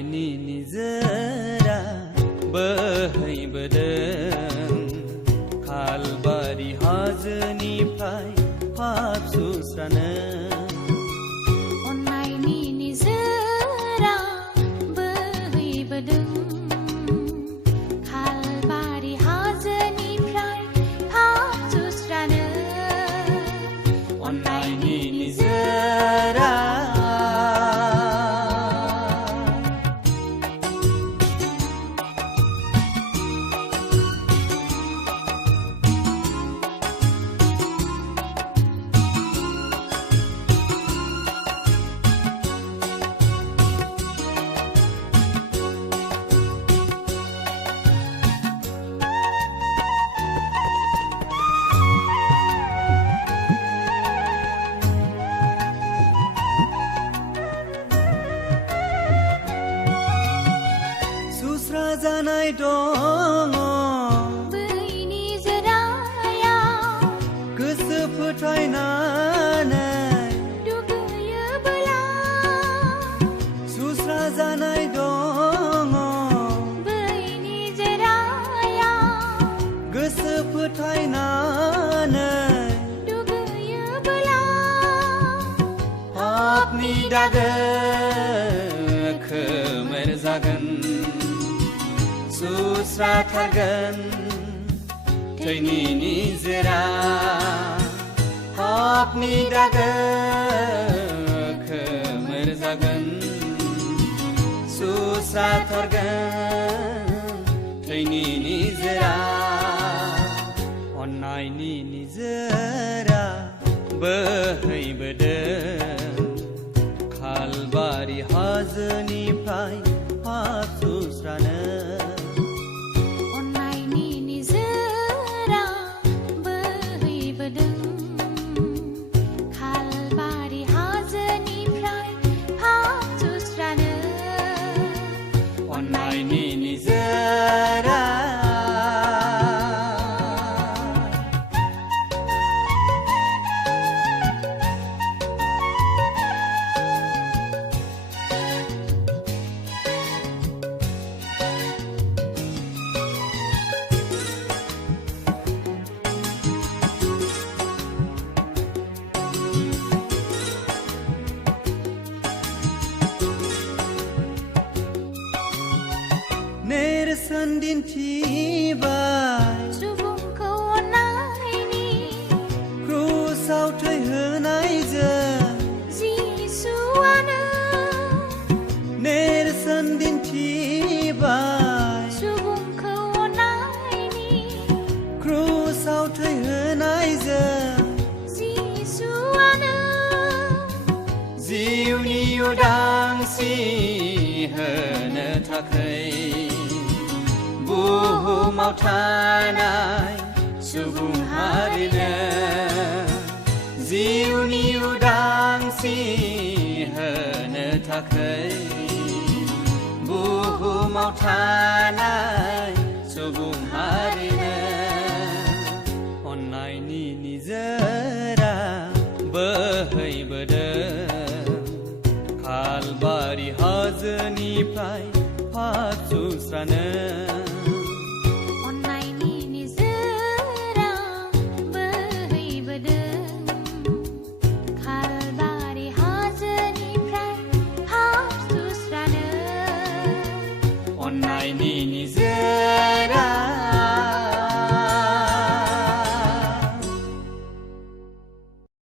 अन्नायनि निजोरा बोहैबोदों खालबारि हाजोनिफ्राय पाप सुस्रानो अन्नायनि निजोरा बोहैबोदों खालबारि हाजोनिफ्राय पाप सुस्रानो अन्नायनि निजोरा जानाय दङ बै निजोरायाव गोसो फोथायनानै दुगैयोब्ला सुस्रा जानाय दङ बै निजोरायाव गोसो फोथायनानै दुगैयोब्ला पापनि दागो खोमोर जागोन सुस्राथारगोन थैनि निजोरा पापनि दागो खोमोर जागोन सुस्राथारगोन थैनि निजोरा अन्नायनि निजोरा बोहैबोदों खालबारि हाजोनिफ्राय पाप सुस्रानो अन्नायनि निजोरा नेरसोन दिन्थिबाय सुबुंखौ अन्नायनि क्रुसाव थैहोनायजों जिसुआनो नेरसोन दिन्थिबाय सुबुंखौ अन्नायनि क्रुसाव थैहोनायजों जिसुआनो जिउनि उदांस्रि होनो थाखाय बुहुमाव थानाय सुबुं हारिनो जिउनि उदांस्रि होनो थाखाय बुहुमाव थानाय सुबुं हारिनो अन्नायनि निजोरा बोहैबोदों खालबारि हाजोनिफ्राय पाप सुस्रानो